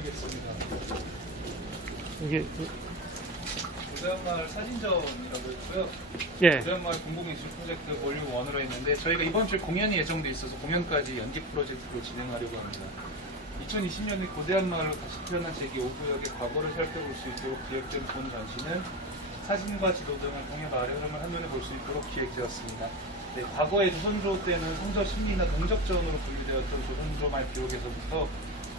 보여드리겠습니다. 이게 고대한마을 사진전이라고 했고요. 예. 고대한마을 공공예술 프로젝트 볼륨 1으로 했는데 저희가 이번 주에 공연이 예정돼 있어서 공연까지 연기 프로젝트로 진행하려고 합니다. 2020년에 고대한마을로 다시 태어난 제2 5구역의 과거를 살펴볼 수 있도록 기획된 본 전시는 사진과 지도 등을 통해 마을의 흐름을 한눈에 볼 수 있도록 기획되었습니다. 네, 과거의 조선조 때는 성저 심리나 동적전으로 분류되었던 조선조 말 기록에서부터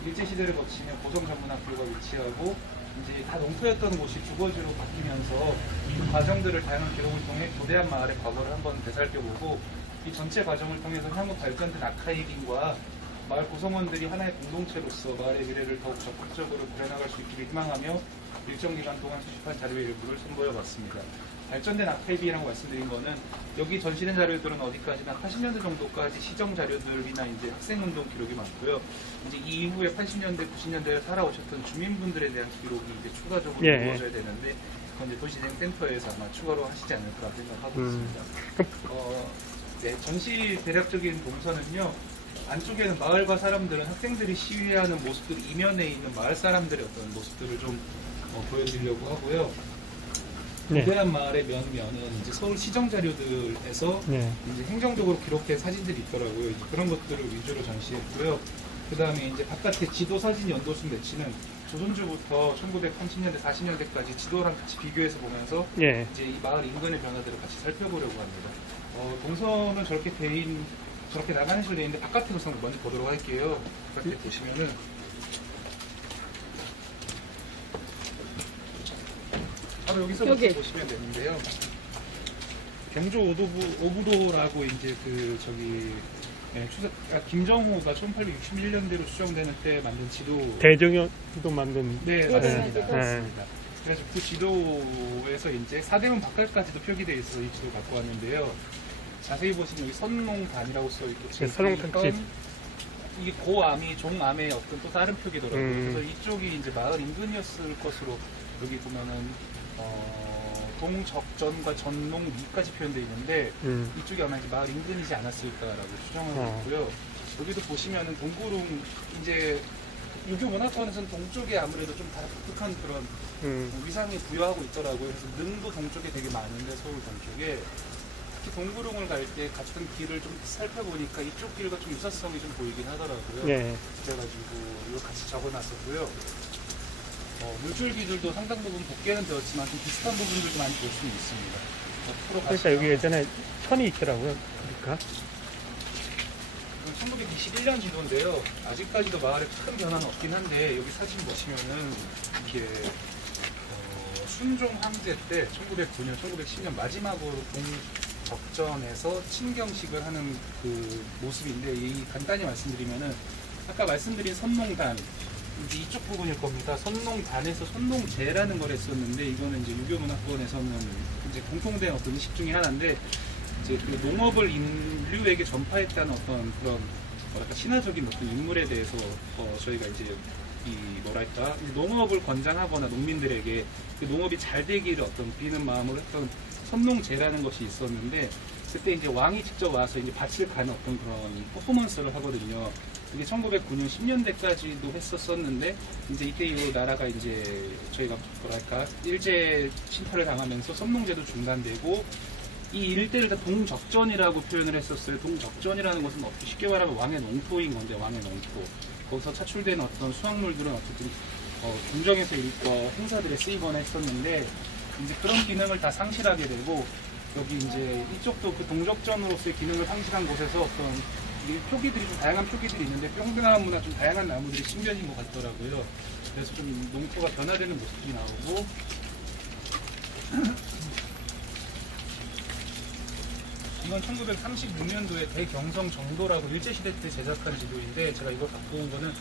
일제시대를 거치며 고성전문학교가 위치하고 이제 다 농토였던 곳이 주거지로 바뀌면서 그 과정들을 다양한 기록을 통해 고대한 마을의 과거를 한번 되살펴보고 이 전체 과정을 통해서 향후 발전된 아카이빙과 마을 구성원들이 하나의 공동체로서 마을의 미래를 더욱 적극적으로 그려나갈 수 있기를 희망하며 일정 기간 동안 수집한 자료의 일부를 선보여봤습니다. 발전된 아카이빙이라고 말씀드린 거는 여기 전시된 자료들은 어디까지나 80년대 정도까지 시정 자료들이나 이제 학생운동 기록이 많고요. 이제 이 이후에 80년대, 90년대에 살아오셨던 주민분들에 대한 기록이 이제 추가적으로 이루어져야 되는데 그건 이제 도시재생센터에서 아마 추가로 하시지 않을까 생각하고 있습니다. 네, 전시 대략적인 동선은요. 안쪽에는 마을과 사람들은 학생들이 시위하는 모습들 이면에 있는 마을 사람들의 어떤 모습들을 좀 보여드리려고 하고요. 고대한 마을의 면면은 이제 서울 시정 자료들에서 이제 행정적으로 기록된 사진들이 있더라고요. 이제 그런 것들을 위주로 전시했고요. 그 다음에 이제 바깥에 지도 사진 연도수 매치는 조선주부터 1930년대, 40년대까지 지도랑 같이 비교해서 보면서 이제 이 마을 인근의 변화들을 같이 살펴보려고 합니다. 동선은 저렇게 나가는 식으로 되어 있는데 바깥의 동선 먼저 보도록 할게요. 바깥에 보시면은 바로 여기서부터 보시면 되는데요. 경조 오부도라고 이제 김정호가 1861년대로 추정되는 때 만든 지도. 대정연도 만든. 네, 맞습니다. 맞습니다. 그래서 그 지도에서 이제 사대문 바깥까지도 표기되어 있어서 이 지도 갖고 왔는데요. 자세히 보시면 여기 선농단이라고 써있고 선농단집. 이게 고암이 종암의 어떤 또 다른 표기더라고요. 그래서 이쪽이 이제 마을 인근이었을 것으로 여기 보면은 동적전과 전농리까지 표현되어 있는데 이쪽이 아마 이제 마을 인근이지 않았을까라고 추정하고 있고요. 여기도 보시면은 동구릉 이제 유교 문화권에서는 동쪽에 아무래도 좀 독특한 그런 위상이 부여하고 있더라고요. 그래서 능도 동쪽에 되게 많은데 서울 동쪽에 특히 동구릉을 갈 때 갔던 길을 좀 살펴보니까 이쪽 길과 좀 유사성이 좀 보이긴 하더라고요. 그래가지고 이거 같이 적어놨었고요. 물줄기들도 상당 부분 복개는 되었지만 좀 비슷한 부분들도 많이 볼 수 있습니다. 그러니까 여기 예전에 천이 있더라고요. 그러니까 1921년 지도인데요. 아직까지도 마을에 큰 변화는 없긴 한데 여기 사진 보시면은 이렇게 순종 황제 때 1909년, 1910년 마지막으로 동적전에서 친경식을 하는 그 모습인데 이 간단히 말씀드리면은 아까 말씀드린 선농단 이쪽 부분일 겁니다. 선농단에서 선농제라는 걸 했었는데 이거는 이제 유교 문화권에서는 이제 공통된 어떤 의식 중에 하나인데 이제 그 농업을 인류에게 전파했다는 어떤 그런 뭐랄까 신화적인 어떤 인물에 대해서 저희가 이제 농업을 권장하거나 농민들에게 그 농업이 잘 되기를 어떤 비는 마음으로 했던 선농제라는 것이 있었는데 그때 이제 왕이 직접 와서 이제 밭을 가는 어떤 그런 퍼포먼스를 하거든요. 이게 1909년 10년대까지도 했었었는데 이제 이때 이후 나라가 이제 저희가 뭐랄까 일제 침탈을 당하면서 선농제도 중단되고 이 일대를 다 동적전이라고 표현을 했었어요. 동적전이라는 것은 쉽게 말하면 왕의 농토인 건데 왕의 농토. 거기서 차출되는 어떤 수확물들은 어쨌든 궁정에서 행사들에 쓰이거나 했었는데 이제 그런 기능을 다 상실하게 되고 여기 이제 이쪽도 그 동적전으로서의 기능을 상실한 곳에서 어떤 표기들이 좀 다양한 표기들이 있는데 평등나무나 좀 다양한 나무들이 심겨진 것 같더라고요. 그래서 좀 농토가 변화되는 모습이 나오고 이건 1936년도에 대경성 정도라고 일제시대 때 제작한 지도인데 제가 이걸 갖고 온 거는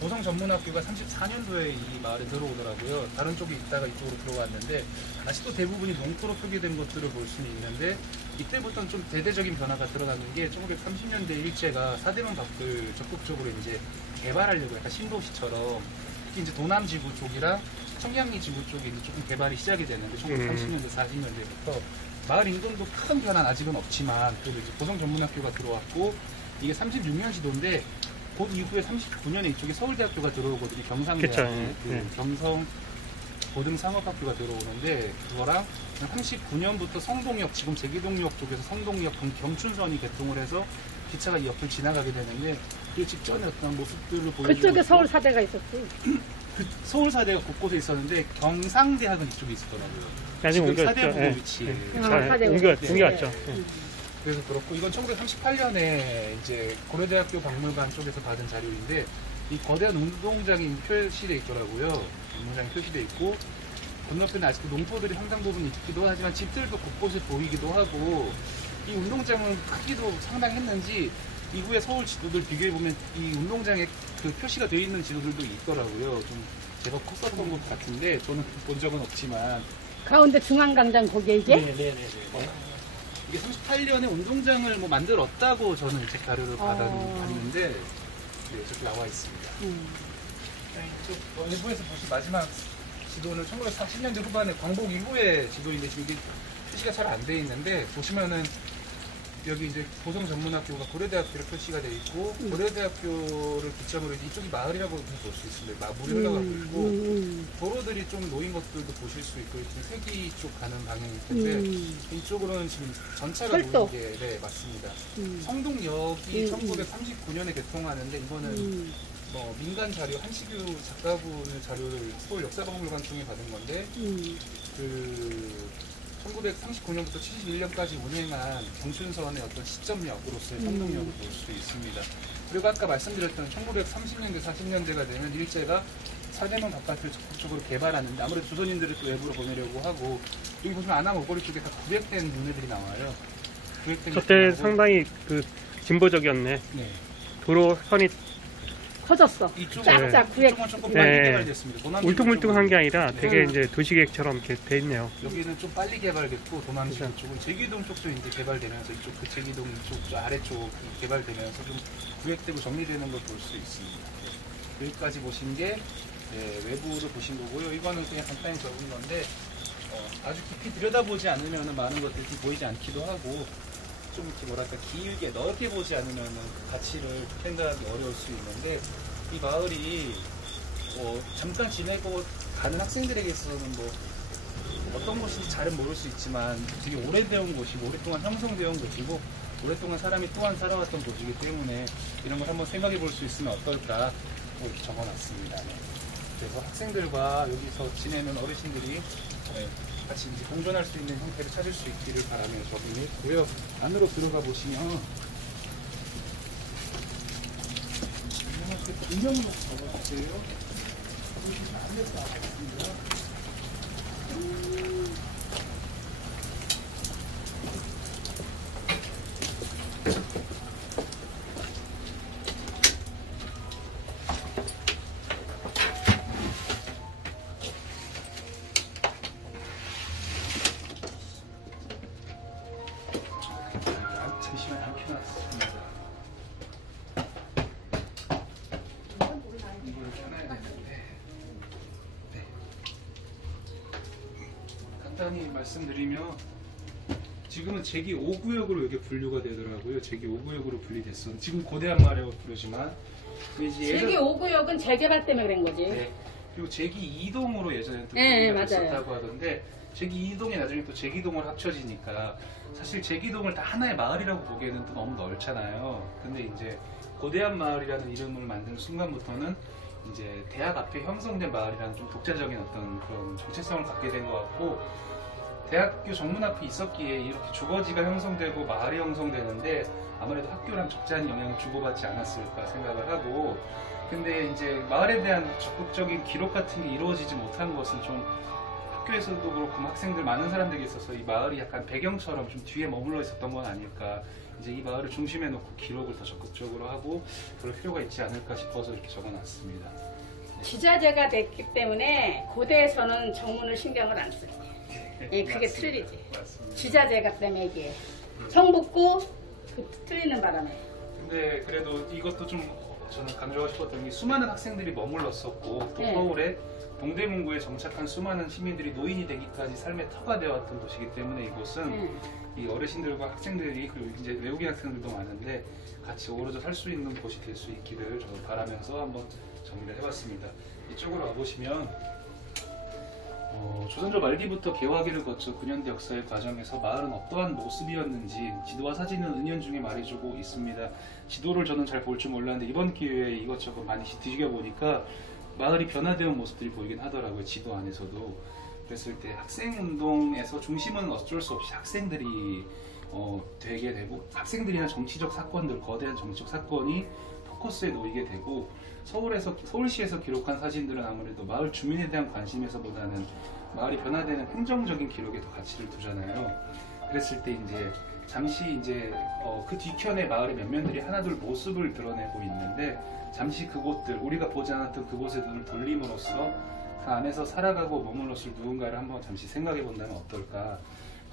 고성전문학교가 34년도에 이 마을에 들어오더라고요. 다른 쪽에 있다가 이쪽으로 들어왔는데 아직도 대부분이 농토로 표기된 것들을 볼 수는 있는데 이때부터는 좀 대대적인 변화가 들어가는 게 1930년대 일제가 사대문 밖을 적극적으로 이제 개발하려고 약간 신도시처럼 특히 이제 도남지구 쪽이랑 청량리 지구 쪽에 이제 조금 개발이 시작이 됐는데 1930년대, 40년대부터 마을 인근도 큰 변화는 아직은 없지만 그래도 이제 고성전문학교가 들어왔고 이게 36년 지도인데 곧 이후에 39년에 이쪽에 서울대학교가 들어오거든요. 그쵸, 경상대학교, 예. 경성 고등상업학교가 들어오는데 그거랑 39년부터 성동역, 지금 제기동역 쪽에서 성동역 경춘선이 개통을 해서 기차가 이 옆을 지나가게 되는데 그 직전에 어떤 모습들을 보여주고 그쪽에 있고, 서울사대가 있었지. 그 서울사대가 곳곳에 있었는데 경상대학은 이쪽에 있었더라고요. 나중에 지금 옮겼죠. 사대부고 예. 위치에. 예. 잘 사대가 옮겨왔죠. 있었지. 예. 그래서 그렇고 이건 1938년에 이제 고려대학교 박물관 쪽에서 받은 자료인데 이 거대한 운동장이 표시돼 있더라고요. 운동장이 표시돼 있고 건너편에 아직도 농포들이 상당 부분 있기도 하지만 집들도 곳곳에 보이기도 하고 이 운동장은 크기도 상당했는지 이후에 서울 지도들 비교해 보면 이 운동장에 그 표시가 되어 있는 지도들도 있더라고요. 좀 제법 컸었던 것 같은데 저는 본 적은 없지만 가운데 중앙광장 거기에 이게? 네네네. 이게 38년에 운동장을 뭐 만들었다고 저는 제 자료를 받았는데 네, 저기 나와 있습니다. 일부에서 보신 마지막 지도는 1940년대 후반에 광복 이후의 지도인데 지금 이게 표시가 잘 안 돼 있는데 보시면은 여기 이제 보성전문학교가 고려대학교로 표시가 돼 있고 고려대학교를 기점으로 이쪽이 마을이라고 볼 수 있습니다. 물이 흘러가고 있고 도로들이 좀 놓인 것들도 보실 수 있고 지금 회기 쪽 가는 방향일 텐데 이쪽으로는 지금 전차가 철도. 보이는 게 네, 맞습니다. 성동역이 1939년에 개통하는데 이거는 뭐 민간 자료 한시규 작가분의 자료를 서울 역사박물관 통해 받은 건데 그 1939년부터 71년까지 운행한 경춘선의 어떤 시점역으로서의 성동역을 볼 수 있습니다. 그리고 아까 말씀드렸던 1930년대, 40년대가 되면 일제가 사대문 바깥을 적극적으로 개발하는데 아무래도 조선인들을 또 외부로 보내려고 하고 여기 보시면 안암 오거리 쪽에 다 구획된 문해들이 나와요. 구획된 그때 것들이 나오고, 상당히 그 진보적이었네. 네. 도로선이 커졌어. 짝짝 구획. 이쪽은 조금 빨리 네. 개발됐습니다. 도남지 울퉁불퉁한 게 아니라 되게 네. 이제 도시계획처럼 이렇게 돼 있네요. 여기는 좀 빨리 개발됐고 도남지 그렇죠. 쪽은 제기동 쪽도 이제 개발되면서 이쪽 그 제기동 쪽 아래쪽 개발되면서 좀 구획되고 정리되는 걸 볼 수 있습니다. 여기까지 보신 게 외부를 보신 거고요. 이거는 그냥 간단히 적은 건데 아주 깊이 들여다보지 않으면 많은 것들이 보이지 않기도 하고 좀 이렇게 뭐랄까 길게 넓게 보지 않으면 그 가치를 생각하기 어려울 수 있는데 이 마을이 잠깐 지내고 가는 학생들에게 있어서는 뭐 어떤 곳인지 잘은 모를 수 있지만 되게 오래된 곳이고 오랫동안 형성되어 온 곳이고 오랫동안 사람이 또한 살아왔던 곳이기 때문에 이런 걸 한번 생각해 볼 수 있으면 어떨까 이렇게 적어놨습니다. 네. 그래서 학생들과 여기서 지내는 어르신들이 같이 이제 공존할 수 있는 형태를 찾을 수 있기를 바라며 적용했고요. 안으로 들어가 보시면 인형으로 적어주세요. 안에서 나왔습니다. 잠시만 안 켜놨습니다. 이걸 켜놔야 되는데 네. 간단히 말씀드리면 지금은 제기 5구역으로 이게 분류가 되더라고요. 제기 5구역으로 분리됐어. 지금 고대한 마을이라고 부르지만 제기 5구역은 재개발 때문에 그런 거지. 네. 그리고 제기 2동으로 예전에 또 네, 분리가 맞아요. 됐었다고 하던데 제기 2동이 나중에 또 제기동을 합쳐지니까 사실 제기동을 다 하나의 마을이라고 보기에는 또 너무 넓잖아요. 근데 이제 고대한 마을이라는 이름을 만든 순간부터는 이제 대학 앞에 형성된 마을이라는 좀 독자적인 어떤 그런 정체성을 갖게 된 것 같고 대학교 정문 앞에 있었기에 이렇게 주거지가 형성되고 마을이 형성되는데 아무래도 학교랑 적잖은 영향을 주고받지 않았을까 생각을 하고 근데 이제 마을에 대한 적극적인 기록 같은 게 이루어지지 못한 것은 좀 학교에서도 그렇고 학생들 많은 사람들이 있어서 이 마을이 약간 배경처럼 좀 뒤에 머물러 있었던 건 아닐까 이제 이 마을을 중심에 놓고 기록을 더 적극적으로 하고 그럴 필요가 있지 않을까 싶어서 이렇게 적어놨습니다. 지자재가 됐기 때문에 고대에서는 정문을 신경을 안 쓰지. 예, 그게 맞습니다. 틀리지. 맞습니다. 지자재가 때문에 이게 성북구 틀리는 바람에. 근데 그래도 이것도 좀 저는 강조하고 싶었던 게 수많은 학생들이 머물렀었고 또 네. 서울에 동대문구에 정착한 수많은 시민들이 노인이 되기까지 삶의 터가 되어왔던 곳이기 때문에 이곳은 이 어르신들과 학생들이 그리고 이제 외국인 학생들도 많은데 같이 어우러져 살 수 있는 곳이 될 수 있기를 저도 바라면서 한번 정리를 해봤습니다. 이쪽으로 와보시면 조선조 말기부터 개화기를 거쳐 근현대 역사의 과정에서 마을은 어떠한 모습이었는지 지도와 사진은 은연중에 말해주고 있습니다. 지도를 저는 잘 볼 줄 몰랐는데 이번 기회에 이것저것 많이 뒤지겨보니까 마을이 변화되는 모습들이 보이긴 하더라고요. 지도 안에서도. 그랬을 때 학생운동에서 중심은 어쩔 수 없이 학생들이 되게 되고 학생들이나 정치적 사건들, 거대한 정치적 사건이 포커스에 놓이게 되고 서울시에서 기록한 사진들은 아무래도 마을 주민에 대한 관심에서보다는 마을이 변화되는 행정적인 기록에 더 가치를 두잖아요. 그랬을 때 이제 잠시 이제 그 뒤편의 마을의 면면들이 하나둘 모습을 드러내고 있는데 잠시 그곳들 우리가 보지 않았던 그곳에 눈을 돌림으로써 그 안에서 살아가고 머물렀을 누군가를 한번 잠시 생각해 본다면 어떨까.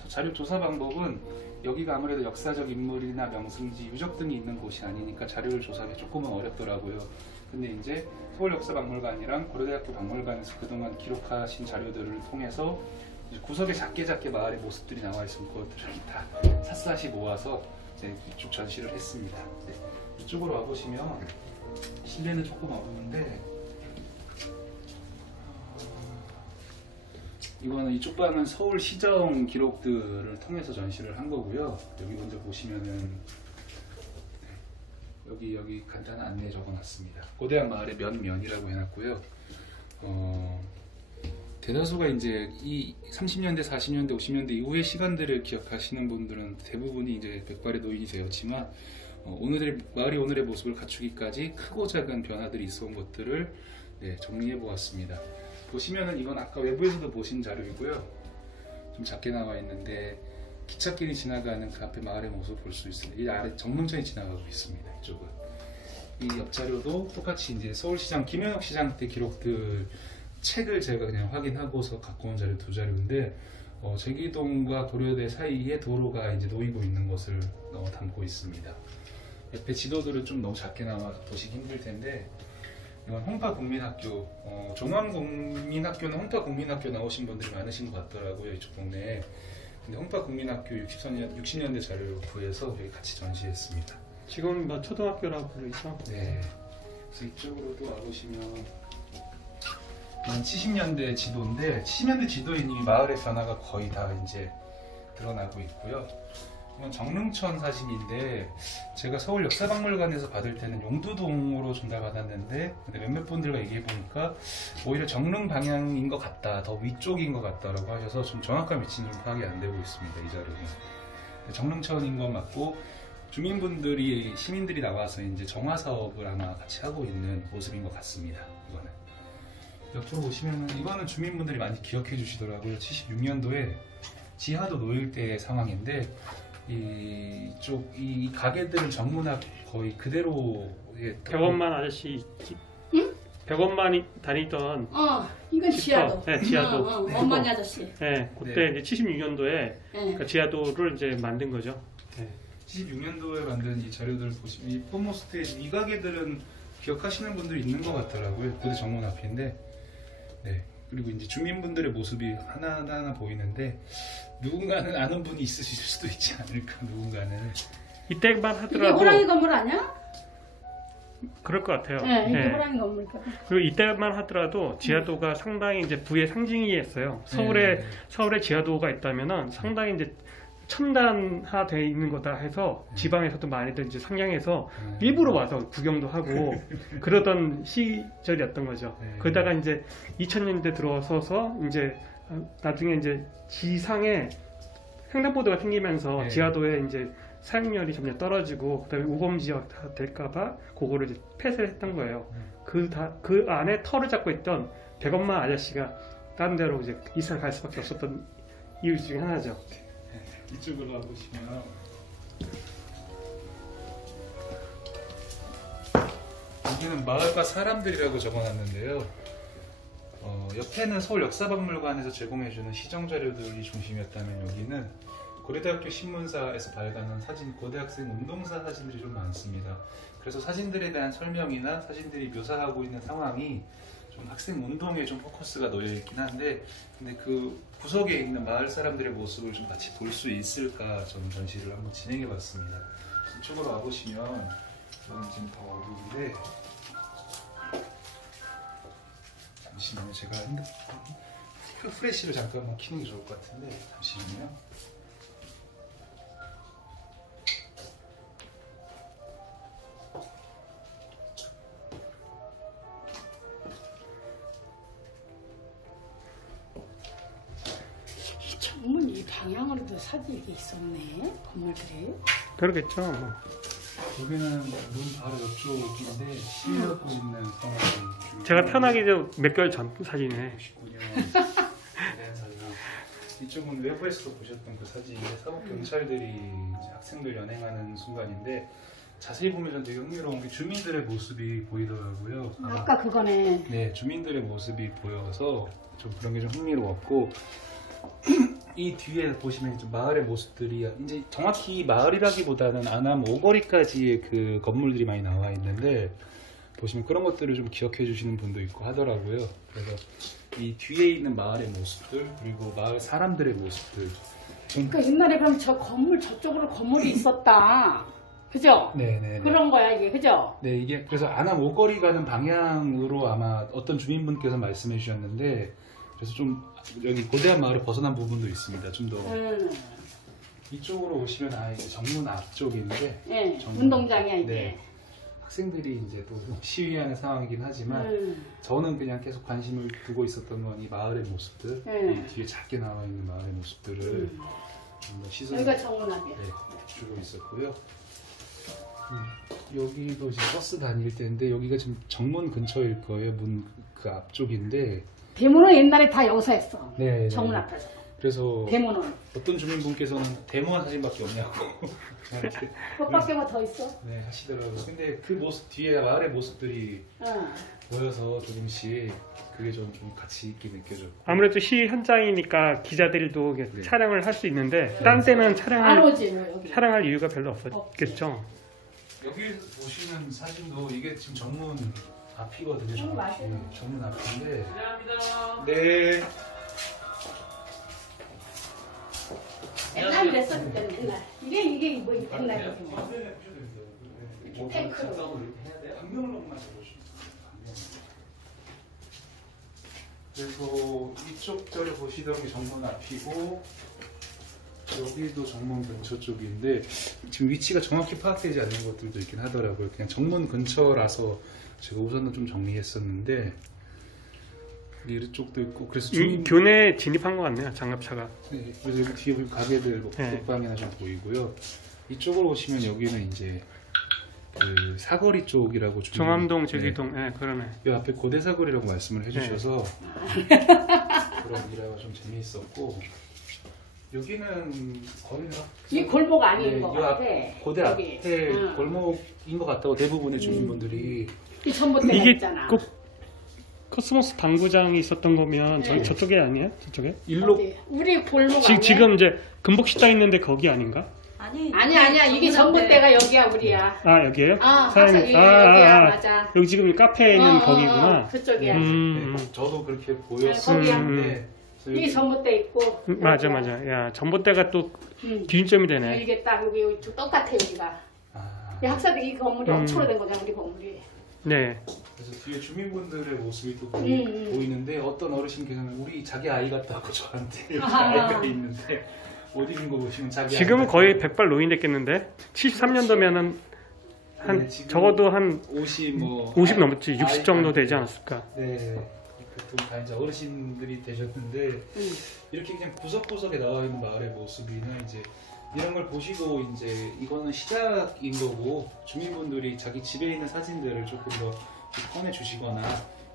자료 조사 방법은 여기가 아무래도 역사적 인물이나 명승지, 유적 등이 있는 곳이 아니니까 자료를 조사하기 조금은 어렵더라고요. 근데 이제 서울역사박물관이랑 고려대학교 박물관에서 그동안 기록하신 자료들을 통해서 구석에 작게 마을의 모습들이 나와 있으면 그것들을 다 샅샅이 모아서 이제 이쪽 전시를 했습니다. 네. 이쪽으로 와보시면 실내는 조금 어두운데 이거는 이쪽 방은 서울 시정 기록들을 통해서 전시를 한 거고요. 여기 먼저 보시면은 여기 간단한 안내 적어놨습니다. 고대한 마을의 면이라고 해놨고요. 대다수가 이제 이 30년대, 40년대, 50년대 이후의 시간들을 기억하시는 분들은 대부분이 이제 백발의 노인이 되었지만 마을이 오늘의 모습을 갖추기까지 크고 작은 변화들이 있어온 것들을 정리해 보았습니다. 보시면은 이건 아까 외부에서도 보신 자료이고요. 좀 작게 나와 있는데 기찻길이 지나가는 그 앞에 마을의 모습을 볼 수 있습니다. 이 아래 정릉천이 지나가고 있습니다. 이쪽은. 이 옆 자료도 똑같이 이제 서울시장 김현옥 시장 때 기록들 책을 제가 그냥 확인하고서 갖고 온 자료 두 자료인데 제기동과 고려대 사이에 도로가 이제 놓이고 있는 것을 담고 있습니다. 옆에 지도들은 좀 너무 작게 나와서 보시기 힘들 텐데 이건 홍파국민학교, 종암국민학교는 홍파국민학교 나오신 분들이 많으신 것 같더라고요. 이쪽 동네에. 근데 홍파국민학교 60년대 자료를 구해서 여기 같이 전시했습니다. 지금 뭐 초등학교라고 부르죠? 네. 그래서 이쪽으로도 와보시면 이건 70년대 지도인데 70년대 지도에 이미 마을의 변화가 거의 다 이제 드러나고 있고요. 이건 정릉천 사진인데 제가 서울 역사박물관에서 받을 때는 용두동으로 전달받았는데 몇몇 분들과 얘기해 보니까 오히려 정릉 방향인 것 같다, 더 위쪽인 것 같다라고 하셔서 좀 정확한 위치는 좀 파악이 안 되고 있습니다. 이 자료는 정릉천인 것 맞고 시민들이 나와서 이제 정화 사업을 아마 같이 하고 있는 모습인 것 같습니다. 이거는 옆으로 보시면은 이거는 주민분들이 많이 기억해 주시더라고요. 76년도에 지하도 놓일 때의 상황인데 이 가게들은 정문앞 거의 그대로 백원만 아저씨 응? 백원만이 다니던 이건 지하도. 네, 지하도. 엄마니 아저씨. 네, 그때 네. 이제 76년도에 그러니까 지하도를 이제 만든 거죠. 네. 76년도에 만든 이 자료들을 보시면 이 포모스트의 이 가게들은 기억하시는 분들이 있는 것 같더라고요. 고대 정문 앞인데, 네. 그리고 이제 주민분들의 모습이 하나하나 보이는데 누군가는 아는 분이 있으실 수도 있지 않을까. 누군가는 이때만 이게 하더라도 호랑이 건물 아니야? 그럴 것 같아요. 네, 이게 네. 호랑이 건물이거든. 그리고 이때만 하더라도 지하도가 상당히 이제 부의 상징이었어요. 서울에 지하도가 있다면은 상당히 이제 첨단화되어 있는 거다 해서 지방에서도 많이들 이제 상향해서 일부러 와서 구경도 하고 그러던 시절이었던 거죠. 그러다가 이제 2000년대 들어서서 이제 나중에 이제 지상에 횡단보도가 생기면서 지하도에 이제 사용률이 점점 떨어지고 그다음에 우범 지역 다 될까봐 그거를 이제 폐쇄를 했던 거예요. 그 안에 터를 잡고 있던 백원만 아저씨가 다른 데로 이제 이사를 갈 수밖에 없었던 이유 중에 하나죠. 이쪽으로 와보시면 여기는 마을과 사람들이라고 적어놨는데요. 옆에는 서울 역사박물관에서 제공해주는 시정자료들이 중심이었다면 여기는 고려대학교 신문사에서 발간한 사진, 고대학생 운동사 사진들이 좀 많습니다. 그래서 사진들에 대한 설명이나 사진들이 묘사하고 있는 상황이 좀 학생 운동에 좀 포커스가 놓여 있긴 한데, 근데 그 구석에 있는 마을 사람들의 모습을 좀 같이 볼 수 있을까 저는 전시를 한번 진행해 봤습니다. 이쪽으로 와보시면 여기 지금 더 어두운데, 잠시만요. 제가 핸드폰 프레시를 잠깐만 켜는 게 좋을 것 같은데, 잠시만요. 정문 이 방향으로도 사진이 있었네, 건물들이. 그러겠죠. 여기는 눈 바로 옆쪽인데 시위하고 있는 상황이 제가 태어나기 전 몇 개월 전 사진이네. 99년 대한 사진. 이쪽은 외부에서도 보셨던 그 사진인데 사복 경찰들이 이제 학생들 연행하는 순간인데, 자세히 보면 전 되게 흥미로운 게 주민들의 모습이 보이더라고요. 아까 그거네. 네, 주민들의 모습이 보여서 좀 그런 게 좀 흥미로웠고, 이 뒤에 보시면 좀 마을의 모습들이 이제 정확히 마을이라기보다는 안암 오거리까지의 그 건물들이 많이 나와 있는데, 보시면 그런 것들을 좀 기억해 주시는 분도 있고 하더라고요. 그래서 이 뒤에 있는 마을의 모습들, 그리고 마을 사람들의 모습들. 그러니까 옛날에 그럼 저 건물 저쪽으로 건물이 있었다. 그죠? 네네. 그런 거야 이게, 그죠? 네, 이게 그래서 안암 오거리 가는 방향으로 아마 어떤 주민분께서 말씀해 주셨는데, 그래서 좀 여기 고대한 마을을 벗어난 부분도 있습니다. 좀 더 이쪽으로 오시면 이제 정문 앞쪽인데, 예, 정문. 운동장이야 이게. 네. 학생들이 이제 또 시위하는 상황이긴 하지만 저는 그냥 계속 관심을 두고 있었던 건 이 마을의 모습들, 이 뒤에 작게 나와 있는 마을의 모습들을 좀 더 시선을 여기가 정문 앞이야. 주고 있었고요. 여기도 지금 버스 다닐 때인데, 여기가 지금 정문 근처일 거예요. 문 그 앞쪽인데. 대문은 옛날에 다 여기서 했어. 네. 정문 앞에서. 그래서 대문은. 어떤 주민분께서는 데모한 사진밖에 없냐고 이렇게 그것밖에 뭐 더 있어? 네, 하시더라고요. 근데 그 모습 뒤에 마을의 모습들이 보여서 조금씩 그게 좀 같이 있게 느껴졌고. 아무래도 시 현장이니까 기자들도 네. 촬영을 할 수 있는데, 딴 때는 안 오지 뭐 여기. 촬영할 이유가 별로 없었겠죠. 여기 보시는 사진도 이게 지금 정문 앞이거든요. 맞아요. 정문 앞인데. 네. 옛날 그랬어 그때는 맨날. 이게 뭐 옛날 거지 뭐. 탱크로. 방명록만 적어주시면 그래서 이쪽 절을 보시던 게 정문 앞이고, 여기도 정문 근처 쪽인데 지금 위치가 정확히 파악되지 않는 것들도 있긴 하더라고요. 그냥 정문 근처라서 제가 우선은 좀 정리했었는데, 이쪽도 있고, 그래서 교내에 진입한 것 같네요, 장갑차가. 네, 그래서 여기 뒤에 보면 가게들, 뭐 국방이나 좀 보이고요. 이쪽으로 오시면 여기는 이제 그 사거리 쪽이라고 종암동, 제기동, 네, 그러네. 이 앞에 고대 사거리라고 말씀을 해주셔서 그런 일화가 좀 재미있었고, 여기는 거의 이 골목 아닌 네, 것 이 같아. 고대 여기. 앞에 골목인 것 같다고 대부분의 주민분들이. 이 전봇대가 이게 있잖아. 꼭 코스모스 당구장이 있었던 거면 네. 저쪽에 아니에요? 저쪽에? 일로 어디? 우리 골목 아니야? 지금 이제 금복식당 있는데 거기 아닌가? 아니야 이게 전봇대가 여기야 우리야. 아, 여기에요? 아, 사장님. 여기야 맞아. 여기 지금 카페에 있는 거기구나. 그쪽이야. 네, 저도 그렇게 보였었는데 이게 전봇대 있고. 맞아. 야, 전봇대가 또 기준점이 되네. 이게 딱 여기 똑같아 여기가. 이 학사들이 이 건물이 엄청 오래된 거잖아 우리 건물이. 네. 그래서 뒤에 주민분들의 모습이 또 보이는데, 어떤 어르신께서는 우리 자기 아이 같다고 저한테 이렇게 아이가 있는데, 옷 입은 거 보시면 자기 지금은 아이가 거의 백발 노인 됐겠는데 73년도면은 한 네, 지금 적어도 한 50 50 넘었지. 60 정도 되지 않았을까? 네, 보통 다 이제 어르신들이 되셨는데, 이렇게 그냥 구석구석에 나와 있는 마을의 모습이나 이제 이런 걸 보시고, 이제 이거는 시작인 거고, 주민분들이 자기 집에 있는 사진들을 조금 더 꺼내 주시거나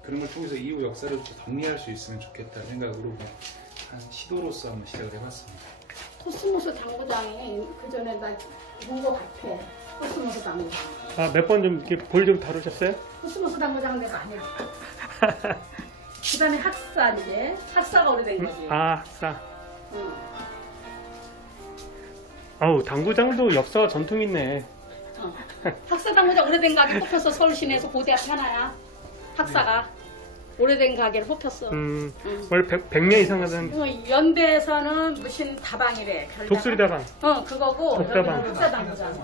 그런 걸 통해서 이후 역사를 또 정리할 수 있으면 좋겠다는 생각으로 한 시도로서 한번 시작을 해봤습니다. 코스모스 당구장이 그 전에 나 본 거 같아. 코스모스 당구장. 아, 몇 번 좀 이렇게 볼 좀 다루셨어요? 코스모스 당구장 내가 아니야. 그 다음에 학사 이제 학사가 오래된 거지. 아, 학사. 응. 아우, 당구장도 역사와 전통이 있네. 학사 당구장 오래된 가게 뽑혀서 서울 시내에서 고대 앞에 하나야. 학사가. 오래된 가게를 뽑혔어. 원래 100년 이상 하던 연대에서는 무슨 다방이래. 별다방. 독수리다방. 그거고 독다방. 여기는 독다방 거잖아.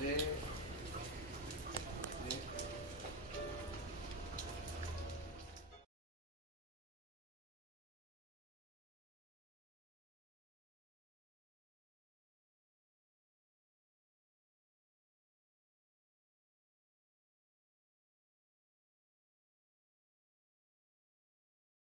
네.